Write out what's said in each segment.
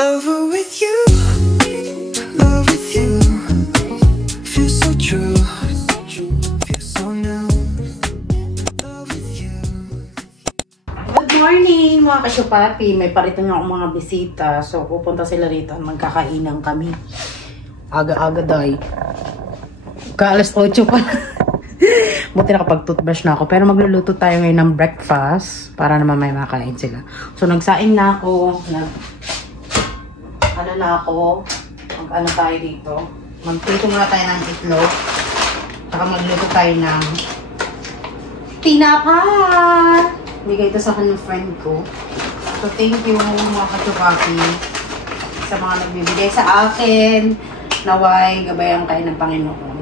Lover with you, love with you. Feels so true, feels so new. Love with you. Good morning mga kasyopapi. May parito nga akong mga bisita. So pupunta sila rito. Magkakainan kami. Aga-aga day. Ka-alas 8 pa. Buti nakapag-toothbrush na ako. Pero magluluto tayo ngayon ng breakfast. Para naman may makain sila. So nagsaing na ako. Ano na ako. Mag-ano tayo dito. Magprito muna tayo ng itlog. Saka magluto tayo ng tinapay. Bigay ito sa akin ng friend ko. So thank you mga kasyopapi sa mga nagbibigay sa akin. Naway gabayan kayo ng Panginoon.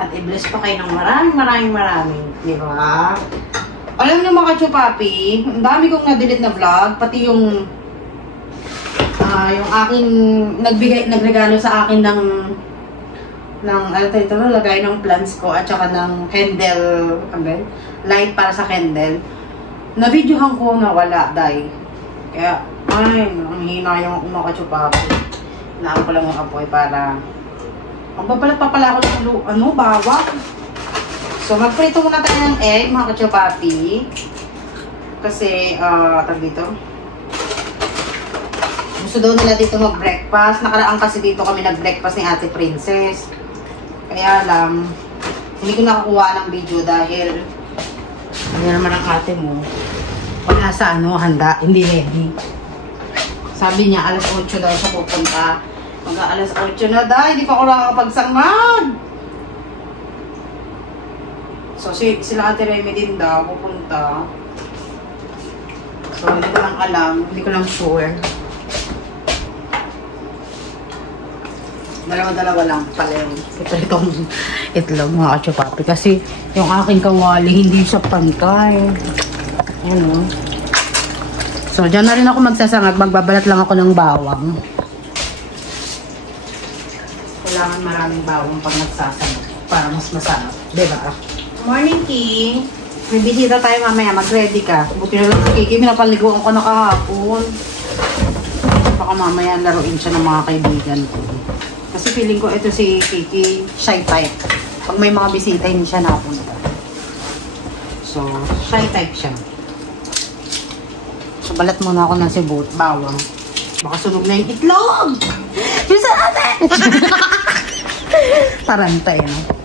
At i-bless pa kayo ng maraming. Di ba? Alam niyo mga kasyopapi, ang dami kong na-delete na vlog. Pati yung aking nagregalo sa akin ng ano ito, lagay ng plants ko at saka ng candle, light para sa candle. Na-videohan ko na wala, day. Kaya, ang hina yung mga kasyopapi. Naan ko lang yung apoy para magpapalat pa pala ako ng bawang. So, magprito muna tayo ng egg, mga kasyopapi. Kasi, tag dito. Gusto daw nila dito mag-breakfast. Nakaraan kasi dito kami nag-breakfast ni Ate Princess. Kaya lang, hindi ko nakakuha ng video dahil ano naman ang ate mo. Wala sa handa, hindi ready. Sabi niya, alas 8 daw siya pupunta. Mag-alas 8 na daw, hindi pa ako nakakapagsangmag. So, sila Ate Remy din daw, pupunta. So, hindi ko lang alam, hindi ko lang sure. Dalawa-dalawa lang pala yun. Ito itong itlog mga kasyopapi. Kasi yung aking kawali, hindi siya pantay. Ano. So, dyan na rin ako magsasangag. Magbabalat lang ako ng bawang. Kailangan maraming bawang pag nagsasangag. Para mas masarap. Diba? Morning, King. May bisita tayo mamaya. Mag-ready ka. Buti na lang si Kiki. Minapaliguan ko na kahapon. Baka mamaya laruin siya ng mga kaibigan ko. Kasi feeling ko ito si Kiki shy type. Pag may mga bisita, hindi siya napunta. So, shy type siya. So, balat muna ako ng sibut, bawang. Baka sunog na yung itlog! Yung sa atin! Tarantay, no?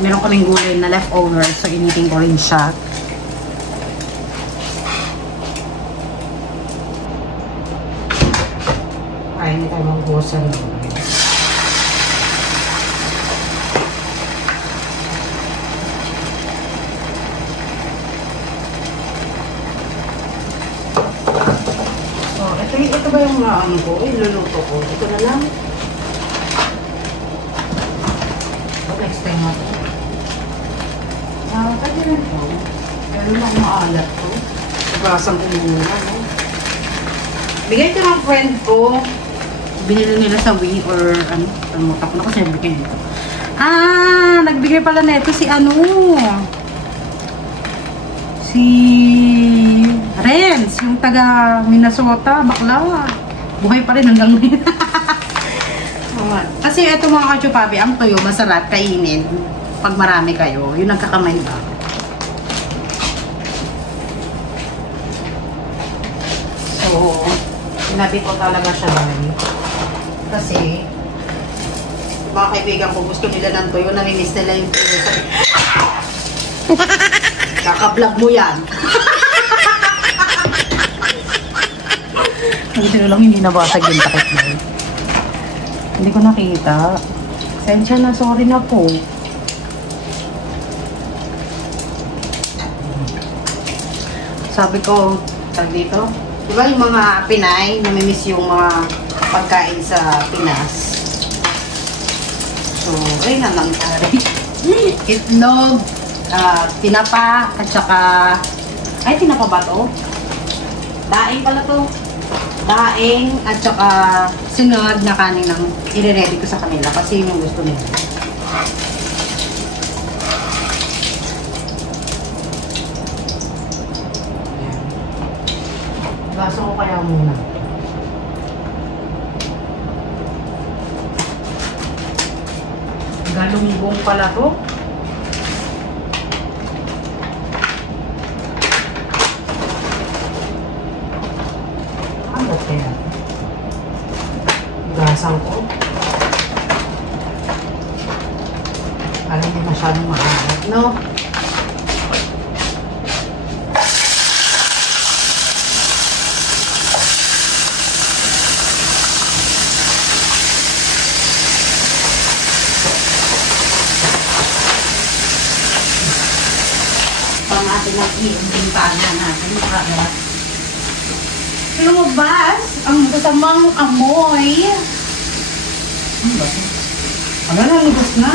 Meron kaming gulay na leftover, so initin ko rin siya. Ay, hindi tayo magbuhusan. So, ito ba yung ano ko? Iluluto ko. Ito na lang. Next time natin. Pwede rin po. Pero lang maalat ko. Igasang umuna, no? Bigay ko ng friend ko. Binili nila sa Wii or ano. Tamutak ko na kasi nabigay nito. Nagbigay pala na ito si ano. Si Renz. Yung taga Minnesota. Bakla. Buhay pa rin hanggang ngayon. Kasi ito mga kasyopapi, ang tuyo, masarap kainin. Pag marami kayo, yung nagkakamay ba? So, sinabi ko talaga siya dahil. Kasi, mga kaibigan ko, gusto nila ng tuyo, namimiss nila yung tuyo. Kaka-vlog mo yan. Hindi lang hindi nabasag yung takip mo. Hindi ko nakita. Sensya na, sorry na po. Sabi ko, tag dito, di ba yung mga Pinay, namimiss yung mga pagkain sa Pinas. So, ayun na lang tayo. Itlog, tinapa, at saka, ay tinapa ba to? Daing pala to. Daing at saka sinod na kanin ng i-ready ko sa kanila kasi yun yung gusto nila. Baso ko kaya muna. Galunggong pala to. Ano kaya? Gasan ko. Para hindi masyadong mahalat, no? Natin ng pana natin para lumabas ang masamang amoy. Ano ba ito? Ano na, lubos na.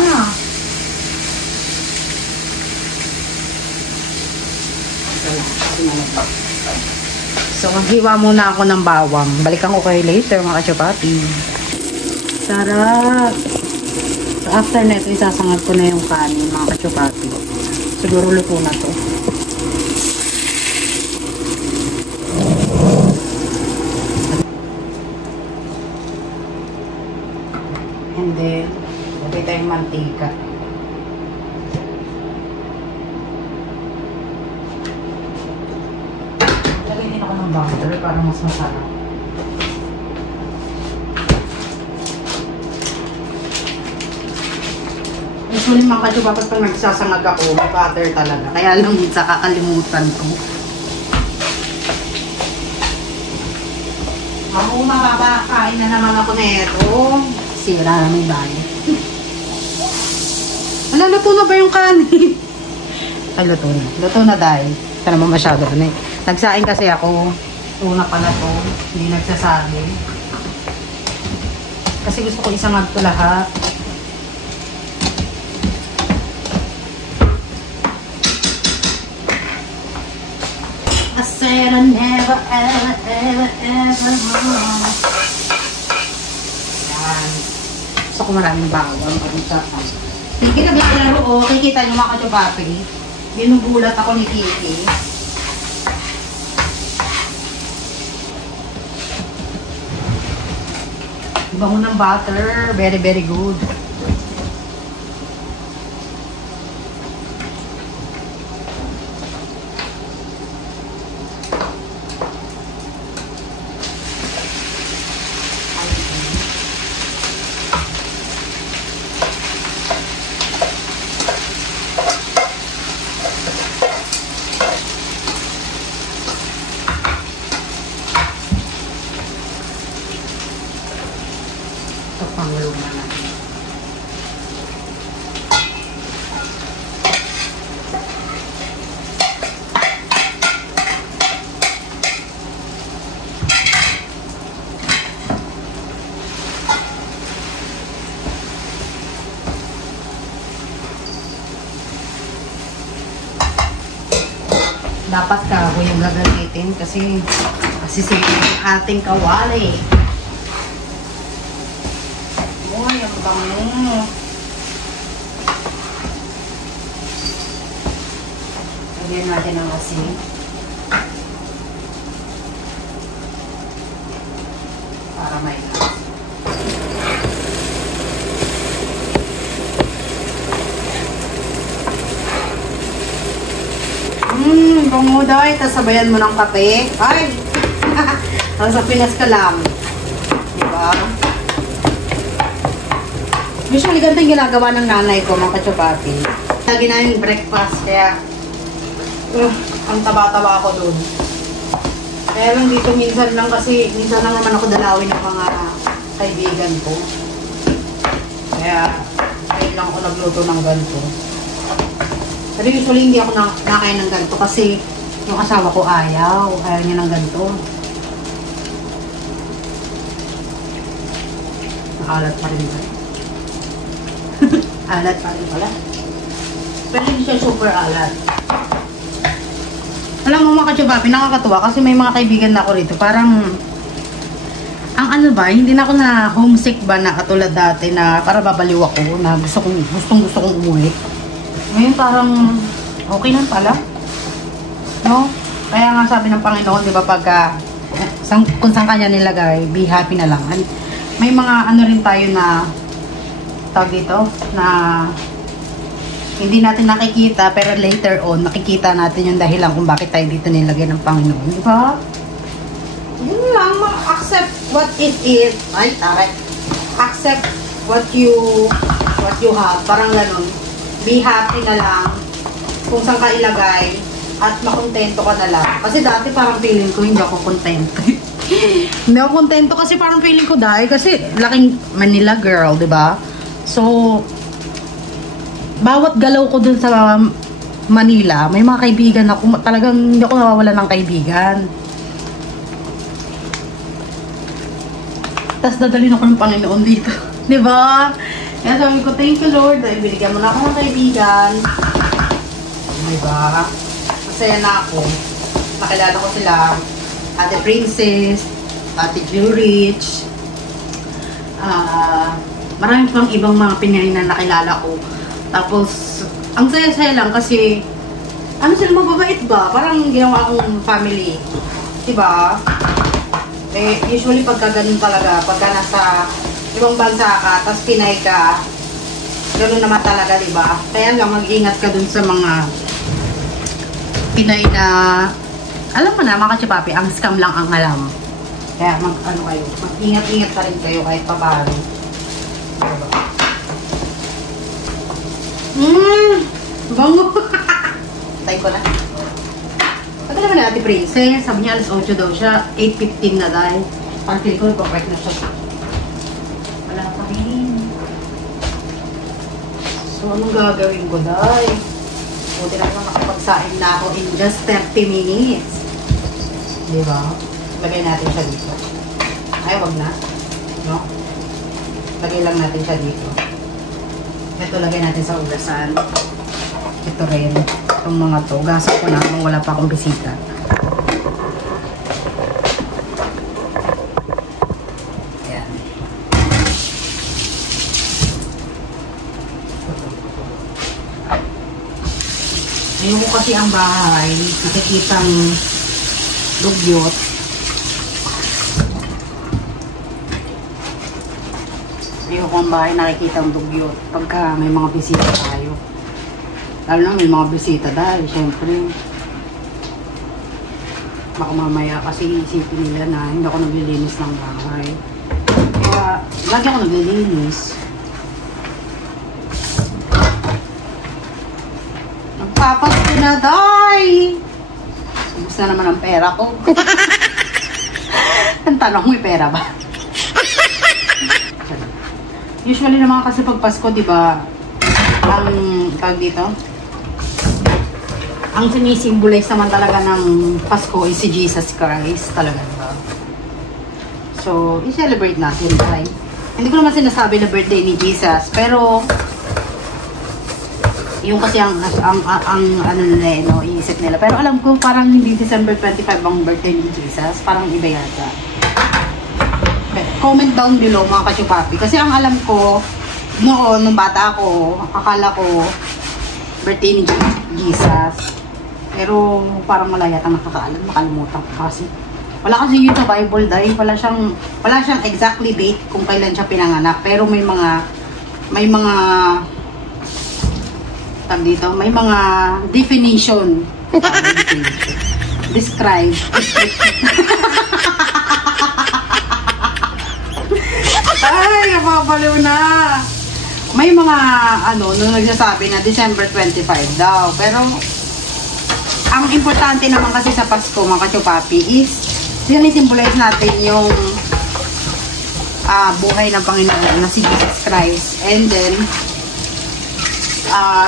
So, maghiwa muna ako ng bawang. Balikan ko kayo later, mga kachupati. Sarap. So, after neto, isasangag ko na yung kanin, mga kachupati. Siguro luto na to. And then, lagay tayong mantika. Lagay din ako ng butter para mas masarap. Usually mga kachupapag pag nagsasangag ako, may butter talaga. Kaya lang minsan kakalimutan ko. Ako mababakain na naman ako na ito. Sira na may bayo. Wala, luto na ba yung kanin? Ay, luto na. Luto na dahil. Ito naman masyado na eh. Nagsaing kasi ako. Una pala to. Hindi nagsasabi. Kasi gusto ko isangag to lahat. I said I never, ever, ever, ever want. Yan. Gusto ko maraming bawang. Sige, naglalaro o. Kikita nyo mga kachupapi. Binubulat ako ni Kiki. Bango ng butter. Very, very good. Ito pangulo na natin. Dapat kahoy yung gagamitin kasi sisipin yung ating kawali. Uy, ang bango. Lagyan natin ang asin. Para may lasa. Bango daw. Tapos sabayan mo ng kape. Ay! Sa Pinas ka lang. Diba? Usually, ganito yung ginagawa ng nanay ko, mga katsubati. Lagi namin breakfast, kaya ang taba-taba ako dun. Kaya lang dito minsan lang kasi, minsan lang naman ako dalawin ng mga kaibigan ko. Kaya, ngayon lang ako nagluto ng ganito. Pero usually hindi ako nakain ng ganito kasi yung asawa ko ayaw niya ng ganito. Nakalat pa rin ba? Alat pa rin pala. Pero hindi siya super alat. Alam mo mga kachubapi, nakakatuwa kasi may mga kaibigan na ako rito. Parang, ang ano ba, hindi na ako na homesick ba na katulad dati na para babaliw ako na gustong umuwi. Ngayon parang okay lang pala. No? Kaya nga sabi ng Panginoon, di ba, pagka kung saan kanya nilagay, be happy na lang. May mga ano rin tayo na tawag dito, na hindi natin nakikita, pero later on, nakikita natin yung dahilan kung bakit tayo dito nilagay ng Panginoon. Di ba? Yun lang, accept what it is. Ay, taray. Accept what you have. Parang ganun. Be happy na lang kung saan ka ilagay at makontento ka na lang. Kasi dati parang feeling ko hindi ako kontento. Hindi ako kontento kasi parang feeling ko dahil kasi laking Manila girl, di ba? So, bawat galaw ko dun sa Manila, may mga kaibigan ako. Talagang hindi ako nawawala ng kaibigan. Tapos dadalhin ako ng Panginoon dito. Di ba? Kaya sabi ko, thank you Lord. Dahil binigyan mo na ako ng kaibigan. Di ba? Masaya na ako. Nakilala ko sila. Ate Princess, Ate Jurich. Marami pang ibang mga Pinay na nakilala ko. Tapos, ang saya-saya lang kasi, ano sila mababait ba? Parang ginawa akong family. Diba? Eh, usually pagka ganun talaga, pagka nasa ibang bansa ka, tapos Pinay ka, ganun naman talaga, diba? Kaya lang, mag-ingat ka dun sa mga Pinay na, alam mo na, mga kachipapi, ang scam lang ang alam. Kaya, mag-ingat-ingat pa rin kayo kahit pa paano. Bango. Tay ko na. Pati naman na Ate Princess. Sabi niya alas 8 daw siya. 8:15 na dahil. Parang feeling ko nagpapark na siya. Wala pa rin. So, anong gagawin ko dahil? Buti na naman nakapagsain na ako in just 30 minutes. Diba? Lagay natin siya dito. Ay, wag na. No? Lagay lang natin siya dito. Ito lagay natin sa ugasan. Ito rin. Itong mga to. Gasan ko na kung wala pa akong bisita. Ayan. Ngayon ko kasi ang bahay. Nakikitang dugyot. Ayoko ang bahay nakikita ang dugyot pagka may mga bisita tayo. Lalo na may mga bisita dahil syempre baka mamaya kasi isipin nila na hindi ako naglilinis ng bahay. Kaya lagi ako naglilinis. Nagpapasko na day! Ubus na naman ang pera ko. Ang tanong, may pera ba? Usually naman kasi pag Pasko, di ba, ang tawag dito, ang sinisimbolize naman talaga ng Pasko is si Jesus Christ talaga, di ba? So, i-celebrate natin, right? Hindi ko naman sinasabi na birthday ni Jesus, pero yung kasi ang ano nila, no, iisip nila. Pero alam ko parang hindi December 25 ang birthday ni Jesus, parang iba yata. Comment down below mga kachupapi. Kasi ang alam ko, noon, nung bata ako, akala ko, birthday ni Jesus. Pero parang wala yata nakalimutan ko kasi. Wala kasi yun sa Bible dahil wala siyang exactly date kung kailan siya pinanganak. Pero may mga dito, may mga definition. Describe. Ay, napapaliw na. May mga, nung nagsasabi na December 25 daw. Pero, ang importante naman kasi sa Pasko, mga kachupapi, is, sinisimbolize natin yung buhay ng Panginoon na si Jesus Christ. And then,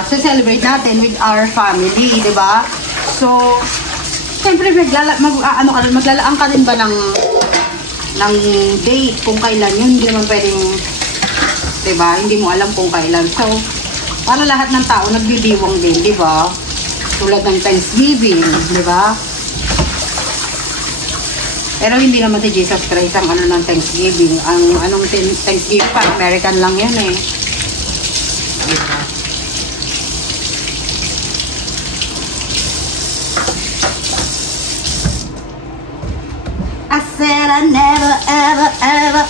celebrate natin with our family, di ba? So, siyempre, maglalaan ka rin ba ng date kung kailan yun, hindi naman pwedeng, diba, hindi mo alam kung kailan. So, para lahat ng tao nagbibiwang din, diba? Tulad ng Thanksgiving, diba? Pero hindi naman si Jesus Christ ang ano ng Thanksgiving. Ang anong Thanksgiving pa, American lang yan eh. I said I never, ever, ever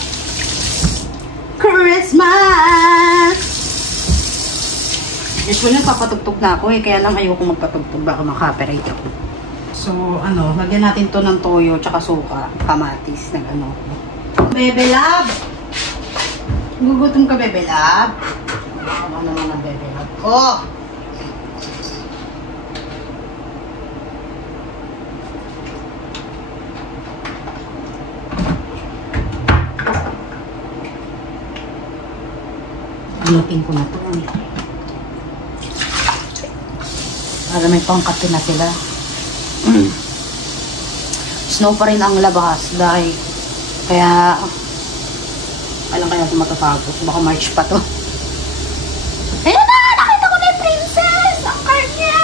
Christmas. Usually papatugtog na ako eh, kaya lang ayoko magpatugtog, baka makapiright ako. So, ano, lagyan natin to ng toyo, tsaka suka, kamatis, nag ano. Bebe Love! Gugutom ka, Bebe Love? Ano naman ang Bebe Love ko? Anutin ko na to. Para may pangkape na sila. Snow pa rin ang labas dahil kaya alam kaya ito matatapos. Baka March pa to. Ayun na! Nakita ko na yung princess! Ang card niya!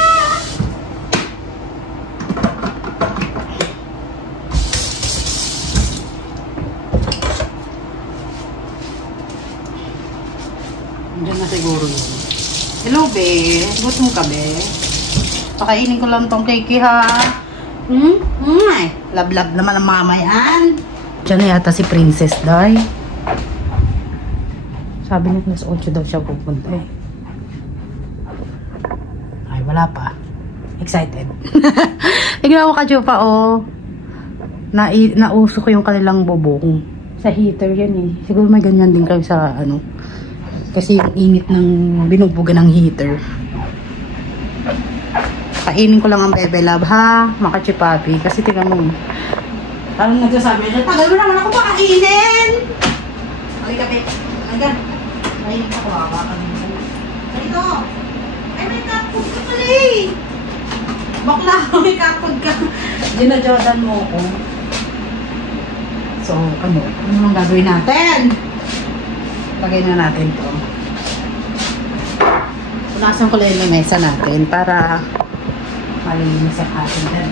Diyan na siguro yun. Hello, be. Gutom ka, be. Pakainin ko lang tong cake, ha? Lab-lab naman ang mama yan. Diyan na yata si Princess, Day. Sabi niya, mas 8 daw siya pupunta, eh. Ay, wala pa. Excited. Tignan mo ka, Chupa, oh. Nauso ko yung kanilang bubong. Sa heater yan, eh. Siguro may ganyan din kayo sa, ano. Kasi yung init ng binubuga ng heater. Kainin ko lang ang Bebe Love, ha? Makachipapi. Kasi tingnan mo. Parang nagsasabi niya, tagal mo naman ako makainin! Ay, kape. Hanggang. Kainin ka ko, baka dito. Dito! Ay, may cat food ka pala eh! Bakla, may cat food ka. Dina-Jordan mo ko. So, ano? Ano naman gagawin natin? Lagay na natin to. Punasan ko lang yung mesa natin para malinis ang ating din.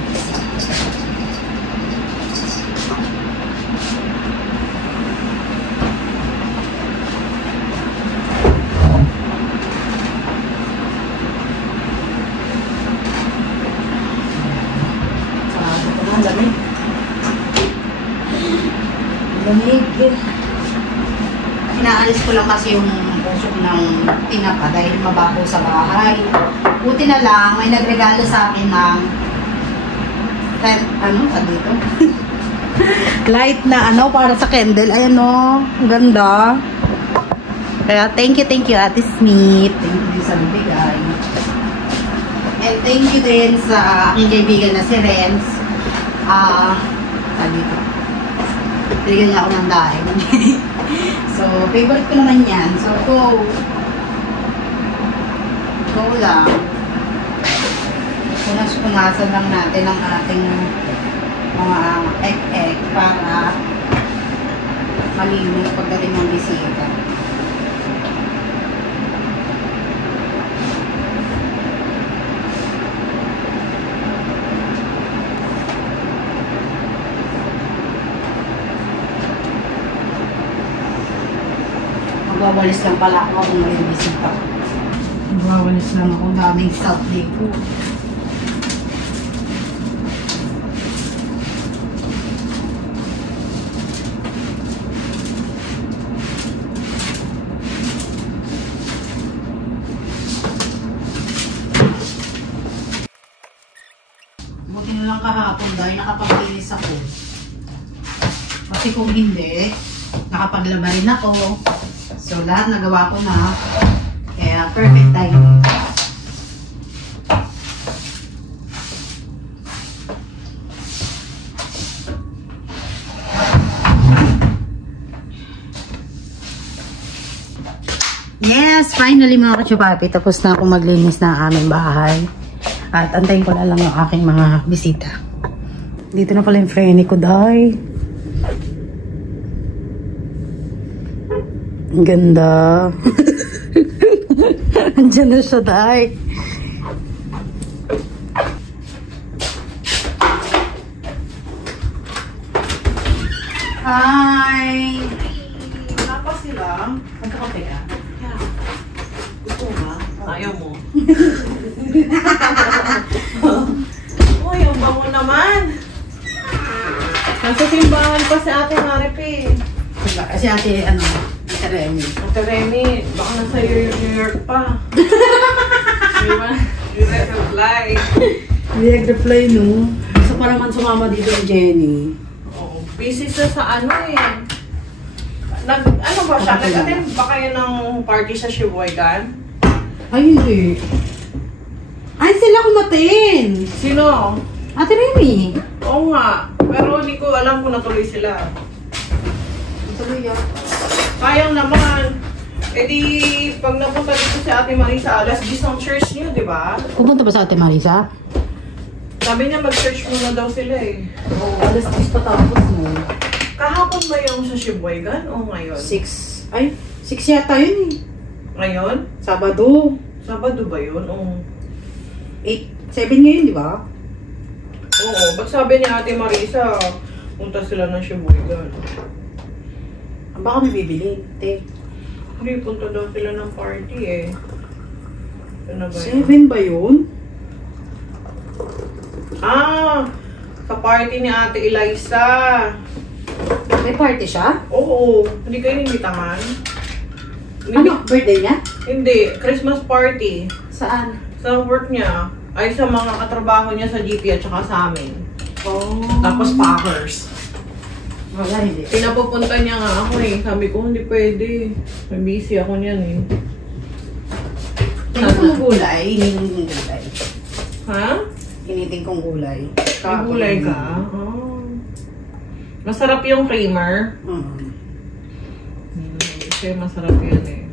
Ito na, lamig. Lamig. Inaalis ko lang kasi yung usok ng tinapa dahil mabaho sa bahay. Buti na lang, may nagregalo sa akin ng ano, dito? Light na ano, para sa candle. Ayan o, ganda. Kaya thank you Ate Smith. Thank you sa bibigay. And thank you din sa aking kaibigan na si Renz. Dito. Bigyan niya ako ng dahil. So, favorite ko naman yan. So, go lang. Punas-punasan lang natin ang ating mga egg para malinis pagdating ng bisita. Magwawalis lang pala ako kung may bisita. Magwawalis lang ako, daming salt dito. Buti na lang kahapon dahil nakapaglinis ako. Kasi kung hindi, nakapaglaba rin ako. So, lahat nagawa ko na. Kaya, perfect time. Yes! Finally, mga kachupapi. Tapos na akong maglinis ng aming bahay. At antayin ko na lang yung aking mga bisita. Dito na pala yung freni ko, day. Ang ganda. Andiyan na siya, day. Hi! Wala pa sila. Magkakape ka? Yeah. Gusto mo ba? Ayaw mo. Uy, ang bango naman. Nasa simbahan pa si Ate Maripe. Kasi ate, Ate Remy. Ate Remy, baka nasa New York pa. You reply. Hindi nag-reply, no? Gusto pa naman sumama dito ni Jenny. Oo, busy siya sa ano eh. Ano ba siya? Nag-attend ba kayo ng party sa Sheboygan? Ay, hindi. Ay, sila kumatin! Sino? Ate Remy! Oo nga. Pero hindi ko alam kung natuloy sila. Tuloy yan. Sayang naman. Eh di, pag napunta dito si Ate Marisa, alas 10 ng church niyo, di ba? Pupunta ba sa Ate Marisa? Sabi niya mag-church muna daw sila eh. Oo, alas 10 pa tapos mo. Kahapon ba yung sa Sheboygan o ngayon? 6. Ay, 6 yata yun eh. Ngayon? Sabado. Sabado ba yun? Oo. 7 ngayon, di ba? Oo. Ba't sabi ni Ate Marisa, punta sila ng Sheboygan? Baka may bibili. Te. Hindi, punta daw sila ng party eh. Ano ba 7 yun? ba yun? Ah! Sa party ni Ate Eliza. May party siya? Oo. Hindi kayo nimitahan? Ano? Birthday niya? Hindi. Christmas party. Saan? Sa work niya. Ay, sa mga katrabaho niya sa GP at saka sa amin. Oh. Tapos Packers. Wala, hindi. Pinapupunta niya nga ako eh. Sabi ko, hindi pwede. May busy ako niyan eh. Initing kong gulay. Initing kong gulay. Ha? Initing kong gulay. May gulay ka? Oh. Masarap yung creamer. Kasi masarap yan eh.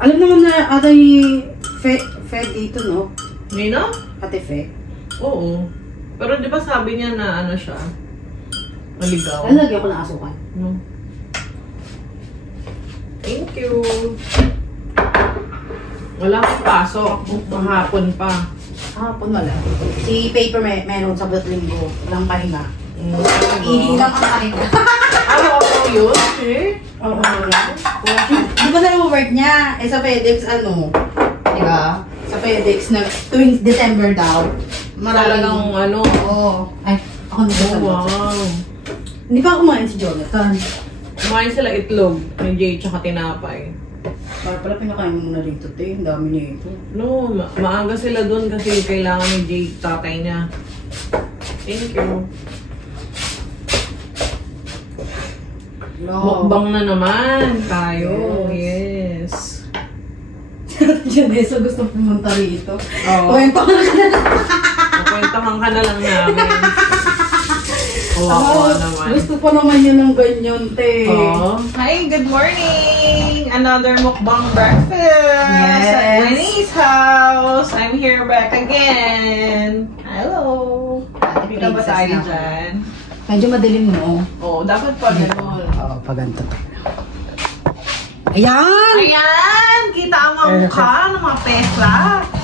Alam naman na ata Fe dito, no? Nino? Ate Fe. Oo. Pero di ba sabi niya na ano siya? Maligaw. Lalagyan ko ng asukan. No. Thank you. Wala akong pasok. Mahapon pa. Hapon wala. Si Paper meron sa Linggo. Walang pahinga. Ihi lang ang pahinga. Ano ako yun? Eh? Oo. Di ba sa work niya? Eh sa FedEx di ba? Sa FedEx na tuwing December daw. Talagang ano? Oo. Ay, ako na sa Wow. Hindi pa kumain si Jonathan. Kumain sila itlog. Yung Jay tsaka tinapay. Para pala pinakain mo muna dito, te. Ang dami niya ito. No, maaga sila doon kasi kailangan ni Jay tatay niya. Thank you. Mukbang na naman tayo. Yes. Janessa gusto pumunta rito. Oo. Kwentahan ka na lang. Kwentahan ka na lang namin. Kawawa naman. Gusto pa naman yun ng ganyan, te. Oh. Hi, good morning! Another mukbang breakfast Yes. at Winnie's house. I'm here back again. Hello! Kita ba tayo dyan? Medyo madilim, no? Oo, dapat pa gano'n. Oo, paganto. Ayan! Ayan! Kita ang mga mukha ng mga pesla.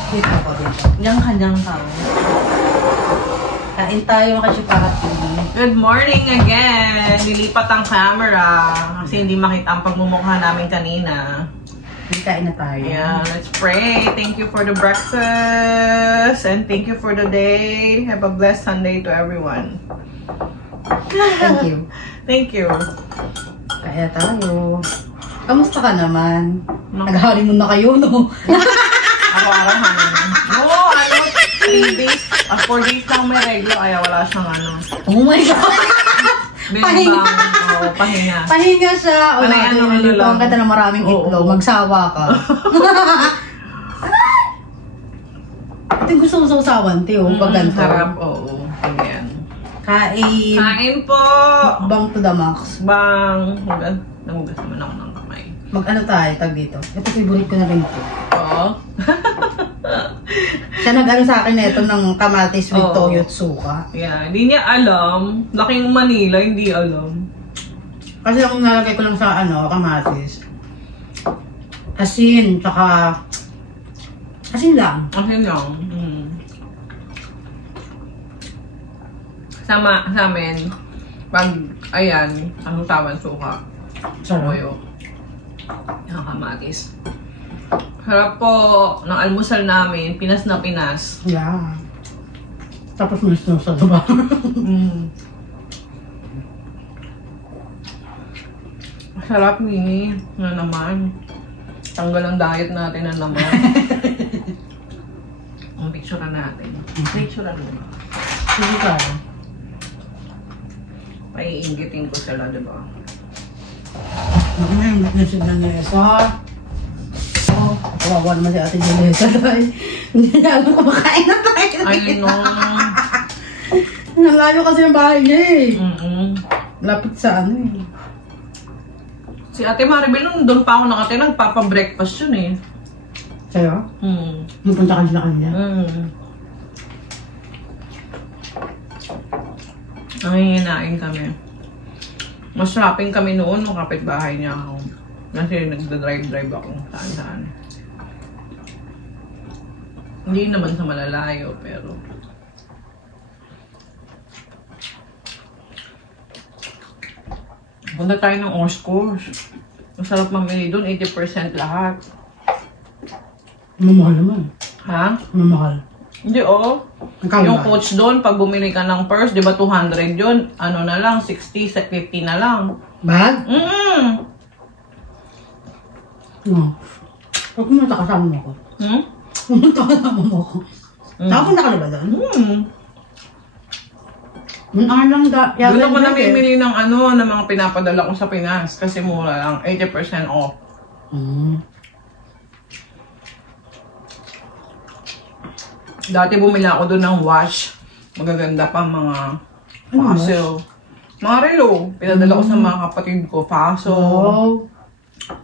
Dito ko dito. Yang kanyang tao. Kain tayo kasi para Good morning again! Dilipat ang camera kasi hindi makita ang pagmumukha namin kanina. Kain na tayo. Yeah, let's pray. Thank you for the breakfast and thank you for the day. Have a blessed Sunday to everyone. Thank you. Thank you. Kaya tayo. Kamusta ka naman? No. Nag-honeymoon na kayo, no? Araw-araw naman. Oo, ano, 3 days, 4 days lang may reglo, kaya wala siyang ano. Oh my God! Bimbang, oo, pahinga. Pahinga siya. O, Panay ano lang. ang ganda ng maraming Oo. itlog. Magsawa ka. Ito yung gusto ko sa usawan, Teo. Pag ganito. Harap, oo. Ayan. Kain. Kain po! Bang to the max. Bang! Namugas naman ako ng kamay. Mag-ano tayo, tag dito. Ito, favorite ko na rin ito. Oo. Siya nag-ano sa akin na ito ng kamatis with Oo. toyo at suka. Yeah, hindi niya alam. Laking Manila, hindi alam. Kasi ako nalagay ko lang sa kamatis. Asin, tsaka... Asin lang. Asin lang. Sa Sa amin, pag, ayan, ang tawan suka. Sarap. Toyo. Yung kamatis. Sarap po ng almusal namin, Pinas na Pinas. Yeah. Tapos may snow sa diba? Sarap ni na naman. Tanggal ang diet natin na naman. Ang picturean natin. Picturean mo. Sige ka. Paiingitin ko sila, diba? Ngayon, na si Danesa. Oh, kawawa naman si Ate Danesa. Hindi niya alam kumakain na tayo. Ay, no. Nalayo kasi yung bahay niya eh. Lapit sa ano eh. Si Ate Maribel, nung doon pa ako nakatira, nagpapa-breakfast yun eh. Sa'yo? Napunta ka na kanya? Nangihinain kami. Mas shopping kami noon nung kapitbahay niya ako. Kasi nagda-drive ako saan-saan. Hindi naman sa malalayo, pero... Punta tayo ng Oscars. Masarap mamili doon, 80% lahat. Mamahal naman. Ha? Mamahal. Hindi oh. Yung coach doon, pag bumili ka ng purse, di ba 200 yun? Ano na lang, 60, 50 na lang. Bag? No. Pag pumunta kasama mo ko. Pumunta kasama mo ko. Tapos nakalaba doon? Doon ako namimili ng ano, ng mga pinapadala ko sa Pinas. Kasi mura lang, 80% off. Dati bumili ako doon ng watch. Magaganda pa mga Fossil. Mga relo. Pinadala ko sa mga kapatid ko. Fossil.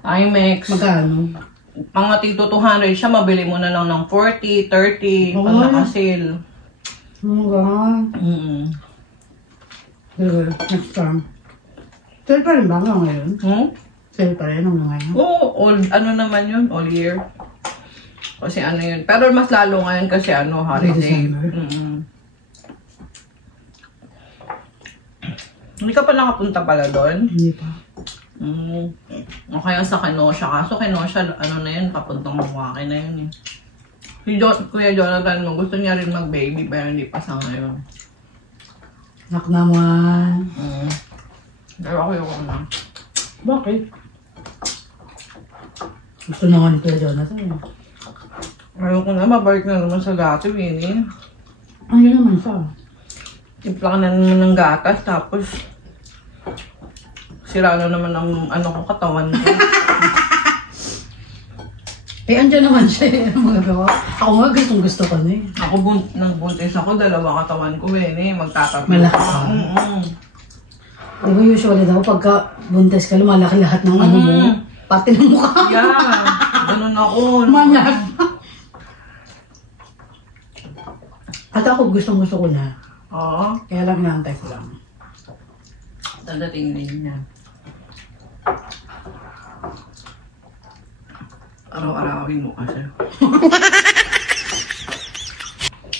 Timex. Magkano? Mga tito 200 siya, mabili mo na lang ng 40, 30, pag naka-sale. Next time. Sale pa rin ba ngayon? Sale pa rin ngayon? Oo, ano naman yun, all year. Kasi ano yun. Pero mas lalo ngayon kasi ano, holiday. Hindi ka pa nakapunta pala doon? Hindi pa. O kaya sa Kenosha. Kaso Kenosha, ano na yun, papuntang Milwaukee na yun eh. Si Kuya Jonathan mo, gusto niya rin mag-baby pero hindi pa sa ngayon. Nak naman. Pero ako yung na. Bakit? Gusto na nga ni Kuya Jonathan eh. Ayoko na, mabalik na naman sa dati, Winnie. Ano naman siya? Timpla ka na naman ng gatas, tapos sira na naman ang ano ko, katawan ko. Eh, andyan naman siya eh. Ano magagawa? Ako nga gusto ko na eh. Ako nagbuntis ako, dalawa katawan ko, Winnie. Magtatabi. Malaki ka? Diba usually daw, pagka buntis ka, lumalaki lahat ng ano mo. Pati ng mukha. Yeah, ganun ako. Manyak. At ako gusto ko na. Oo. Kaya lang inaantay ko lang. Dadating din niya. Araw-arawin mo kasi.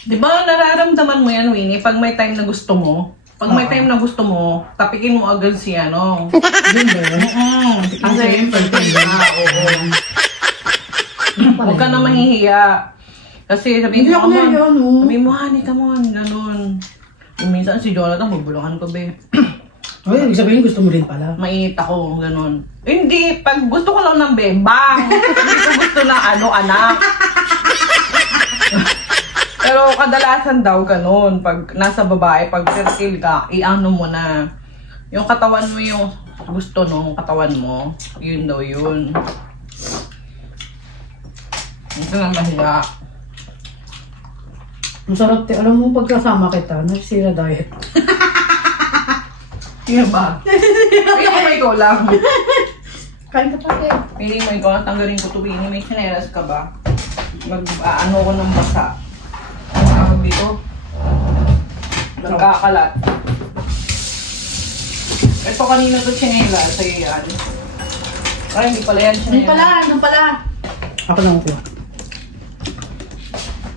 Diba nararamdaman mo yan, Winnie? Pag may time na gusto mo, tapikin mo agad si ano. Yun ba yun? Kasi yung Huwag ka na mahihiya. Kasi sabihin mo, sabihin mo, honey, come on, ganun. Minsan si Jonathan, bubulukan ko, be. Ay, ibig sabihin gusto mo rin pala. Mainit ako, ganun. Hindi, pag gusto ko lang ng bembang. Hindi ko gusto ng anak. Pero kadalasan daw ganun. Pag nasa babae, pag fertile ka, i-ano mo na. Yung katawan mo yung gusto nung katawan mo, yun daw yun. Ito na mahiya. Masarap, alam mo pagkasama kita, nagsira diet. Iya ba? Pili mo ikaw lang. Kain ka pa eh. Pili mo ikaw, tanggalin ko ito. May sinelas ka ba? Mag-ano ko ng basa. Ang tawag dito. Nagkakalat. Ito kanina ito sinelas. Sa'yo yan. Ay, hindi pala yan sinelas. Nung pala. Ako lang ako.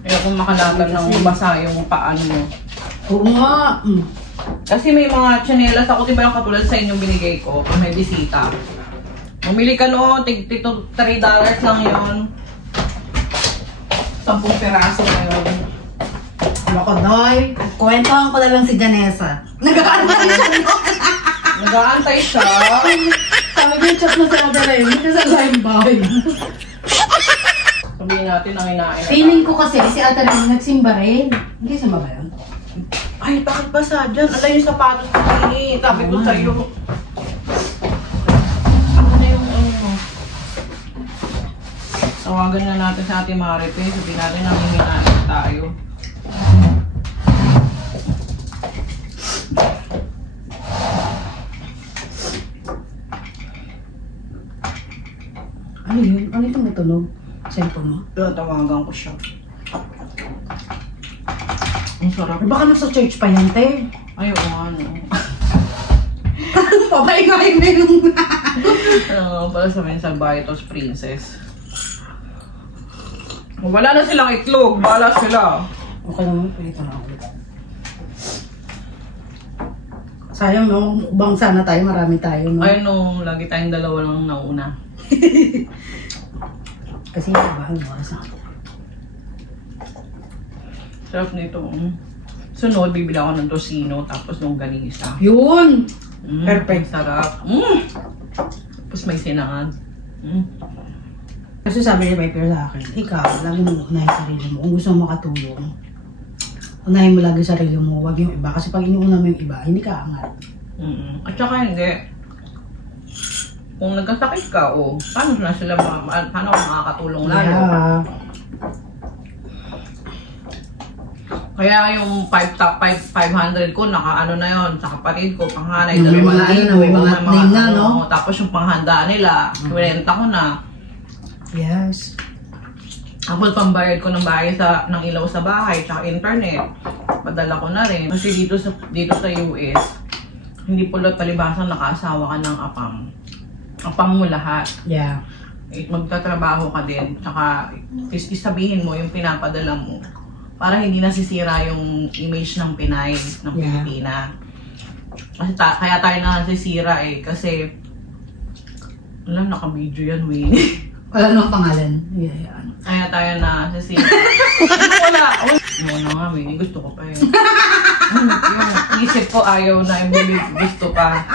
Ayaw kong makalatan ng basa yung paano mo. Oo nga. Kasi may mga chanelas ako, diba yung katulad sa inyong binigay ko kung may bisita. Bumili ka no, $3 lang yun. 10 peraso na yun. Ako, Noy. Kwentuhan ko na lang si Janessa. Nag-aantay siya, no? Nag-aantay siya. Sabi ko yung chat mo sa Adara yun. Hindi sa live bahay. Sabihin natin ang inain. Feeling ko kasi si Adara yun nagsimba rin. Hindi simba ba yun? Ay, bakit ba sa dyan? Ala yung sapatos ko kini. Sabi ko sa'yo. Ano na yung ano mo? Tawagan na natin sa ating Maripe. Sabihin natin ang hinginain tayo. Ano yun? Ano itong natunog? Cellphone mo? Tawagan ko siya. Ang sarap. Baka nasa church pa yan, te. Ay, oo ano. Papaingay na yung... Para sabihin sa Baitos Princess. Wala na silang itlog. Bala sila. Okay naman, pwede ka na ako. Sayang, no? Ubang sana tayo, marami tayo, no? Ay, no. Lagi tayong dalawa lang nauna. Kasi yung bahal mo sa akin. Sarap nito. Sunod, bibili ako ng tosino, tapos ng ganisa. Yun! Perfect. Sarap. Tapos may sinangag. Kasi sabi ni Viper sa akin, ikaw, lagi mo unahin sarili mo. Kung gusto mo makatulong, unahin mo lagi sarili mo, wag yung iba. Kasi pag inuuna mo yung iba, hindi ka angat. At saka hindi. Kung nagkasakit ka, paano na sila paano ako makakatulong lalo? Yeah. Kaya yung 500 ko, naka-ano na yon sa kapatid ko, panghanay, May mga 2,000. may mga name na, no? Tapos yung panghanda nila, kwenta ko na. Yes. Tapos pambayad ko ng bahay ng ilaw sa bahay, tsaka internet. Padala ko na rin. Kasi dito sa US, hindi pulot palibasan nakaasawa ka ng apam. Apam mo lahat. Yeah. Magtatrabaho ka din, tsaka isabihin mo yung pinapadala mo para hindi nasisira yung image ng Pinay, ng Pilipina. Kasi kaya tayo nasisira kasi alam, naka-video yan, Winnie. Wala nang pangalan. Yeah. Kaya tayo nasisira. Wala. Ano nga, Winnie, gusto ko pa yun. Yung isip ko ayaw na, gusto pa.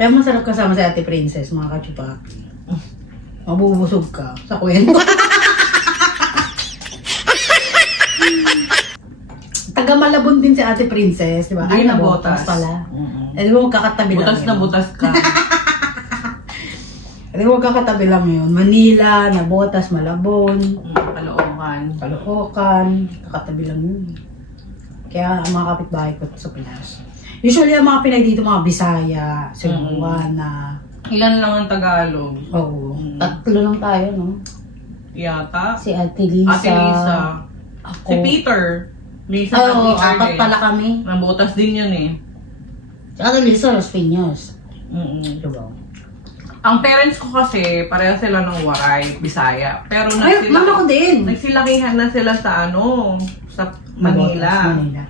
Kaya masarap kasama si Ate Princess, mga kachupaki. Mabubusog ka sa kwento. Taga Malabon din si Ate Princess, di ba? Ay, nabotas pala. Eh, di ba magkakatabi lang butas yun? na butas ka. Eh, di ba magkakatabi lang yun? Manila, Nabotas, Malabon. Caloocan. Kakatabi lang yun. Kaya ang mga kapitbahay ko sa Pinas. Usually, ang mga Pinay dito, mga Bisaya, Cebuana. Ilan lang ang Tagalog? Oo. Tatlo lang tayo, no? Yata. Si Ate Lisa. Ate Lisa. Ako. Si Peter. Lisa Oo, Peter apat pala kami. Nabutas din yun eh. Si Ate Lisa, Los Piños. Diba? Ang parents ko kasi, pareha sila ng Waray, Bisaya. Pero Ay, mama ko din. nagsilakihan na sila sa sa Manila. Manila.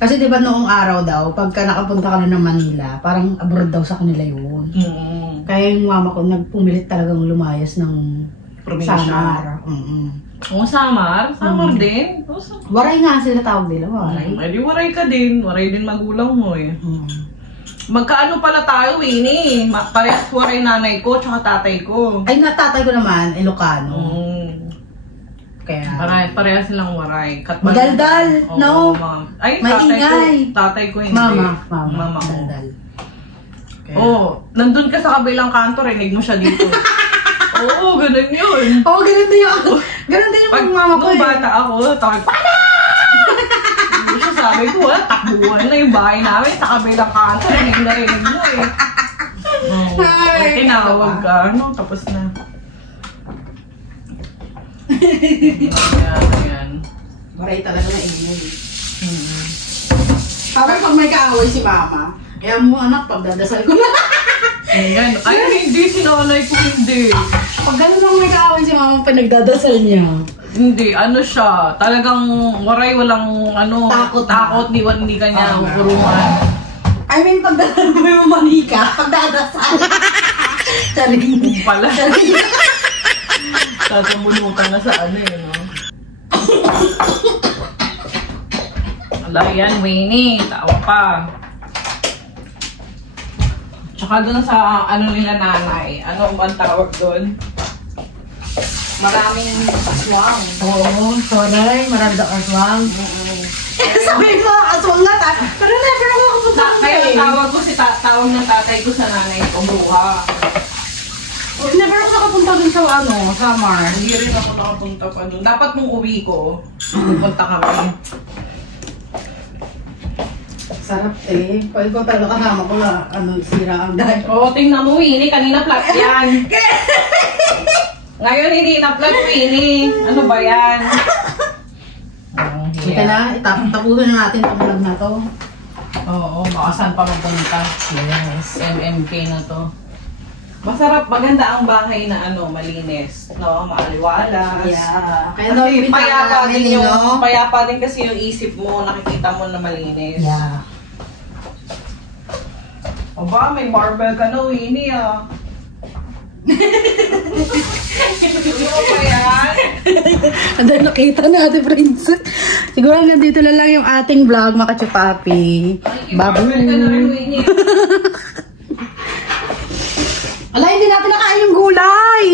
Kasi diba noong araw daw, pagka nakapunta ka na ng Manila, parang abroad daw sa kanila yun. Kaya yung mama ko nagpumilit talagang lumayas ng probinsya. Samar. Samar? Samar din? Waray nga sila tawag nila, Waray. Di Waray ka din. Waray din magulang mo eh. Magkaano pala tayo, Winnie? Parehas Waray nanay ko, tsaka tatay ko. Ay, natatay ko naman, Ilocano. Kaya... Parehas silang Waray. Madaldal, no? Ay, maingay. Tatay ko hindi. Mama ko. Madaldal. Nandun ka sa kabilang kanto, rinig mo siya dito. Oo, ganun yun. Oo, ganun din yung ako. Ganun din yung mama ko nung bata ako, tawag, siya sabi ko, takbuhan na yung bahay namin sa kabilang kanto, rinig mo eh. Tinawag ka, tapos na. Ayan. Waray talaga na ingay. Parang pag may kaaway si mama, kaya mo anak, pagdadasal ko na. Ayan. Ay, hindi, sinanay ko hindi. Pag gano'n lang may kaaway si mama, pinagdadasal niya. Hindi, ano siya, talagang walang takot, hindi ka niya kurungan. I mean, pagdadasal mo yung manika, pagdadasal. Charing. Pala. Tatamunutan na sa ano eh, no? Ala, yan, Winnie. Tawa pa. Tsaka doon sa ano nila nanay, ano ang tawag doon? Maraming aswang. Oo, sorry. Marami daw aswang. Sabi mo, aswang na ta. Pero never ako kapunta ko Kaya tawag ko tawag ng tatay ko sa nanay ko, buha. Never ako nakapunta dun sa summer. Hindi rin ako nakapunta pa doon. Dapat nung uwi ko, pupunta kami. Sarap eh. Pwede ko talaga kasama ko na sira ang dahil. Oo, tingnan mo, Winnie. Kanina flat yan. Ngayon hindi na flat, Winnie. Ano ba yan? Ika na, tapusin na natin itong vlog na to. Oo, baka saan pa mapunta. Yes, MMK na to. Masarap, maganda ang bahay na malinis, no? Maaliwalas. Yeah. Kasi payapa din kasi yung isip mo, nakikita mo na malinis. Yeah. Aba, may marble ka na, Winnie, ah. Ano ba yan? Ano nakita natin, friends? Siguro nandito na lang yung ating vlog, mga kachupapi. Marble ka na rin, Winnie. Ala, hindi natin nakain yung gulay!